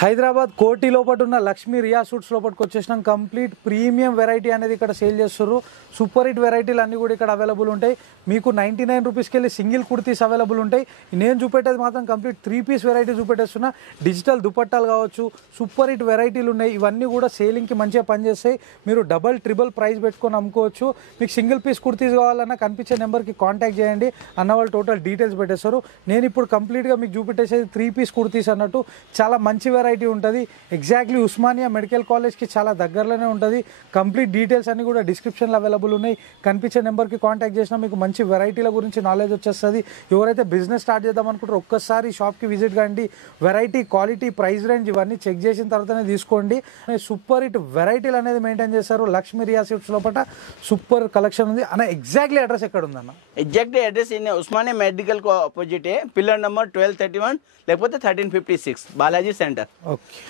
హైదరాబాద్ కోటి లోపల ఉన్న లక్ష్మీ రియా సూట్స్ లోపలికి వచ్చేసినాం. కంప్లీట్ ప్రీమియం వెరైటీ అనేది ఇక్కడ సేల్ చేస్తున్నారు. సూపర్ హిట్ వెరైటీలు అన్నీ కూడా ఇక్కడ అవైలబుల్ ఉంటాయి. మీకు 99 రూపీస్కి వెళ్ళి సింగిల్ కుర్తీస్ అవైలబుల్ ఉంటాయి. నేను చూపెట్టేది మాత్రం కంప్లీట్ 3 పీస్ వెరైటీ చూపెట్టేస్తున్నా. డిజిటల్ దుపట్టాలు కావచ్చు, సూపర్ హిట్ వెరైటీలు ఉన్నాయి. ఇవన్నీ కూడా సేలింగ్కి మంచిగా పనిచేస్తాయి. మీరు డబల్ ట్రిబుల్ ప్రైస్ పెట్టుకొని అమ్ముకోవచ్చు. మీకు సింగిల్ పీస్ కుర్తీస్ కావాలన్నా కనిపించే నెంబర్కి కాంటాక్ట్ చేయండి. అన్న వాళ్ళు టోటల్ డీటెయిల్స్ పెట్టేస్తారు. నేను ఇప్పుడు కంప్లీట్గా మీకు చూపెట్టేసేది 3 పీస్ కుర్తీస్ అన్నట్టు. చాలా మంచి వెరైటీ ఉంటుంది. ఎగ్జాక్ట్లీ ఉస్మానియా మెడికల్ కాలేజ్కి చాలా దగ్గరలోనే ఉంటుంది. కంప్లీట్ డీటెయిల్స్ అన్ని కూడా డిస్క్రిప్షన్లో అవైలబుల్ ఉన్నాయి. కనిపించే నెంబర్కి కాంటాక్ట్ చేసినా మీకు మంచి వెరైటీల గురించి నాలెడ్జ్ వచ్చేస్తుంది. ఎవరైతే బిజినెస్ స్టార్ట్ చేద్దాం అనుకుంటారో ఒక్కసారి షాప్కి విజిట్ కండి. వెరైటీ, క్వాలిటీ, ప్రైస్ రేంజ్ ఇవన్నీ చెక్ చేసిన తర్వాతనే తీసుకోండి. సూపర్ హిట్ వెరైటీలు అనేది మెయింటైన్ చేస్తారు. లక్ష్మీ రియా సూట్స్ లోపల సూపర్ కలెక్షన్ ఉంది అన్న. ఎగ్జాక్ట్లీ అడ్రస్ ఎక్కడ ఉందన్న? Exactly address Osmania medical opposite, pillar number 1231 లేకపోతే 1356 బాలాజీ సెంటర్. ఓకే.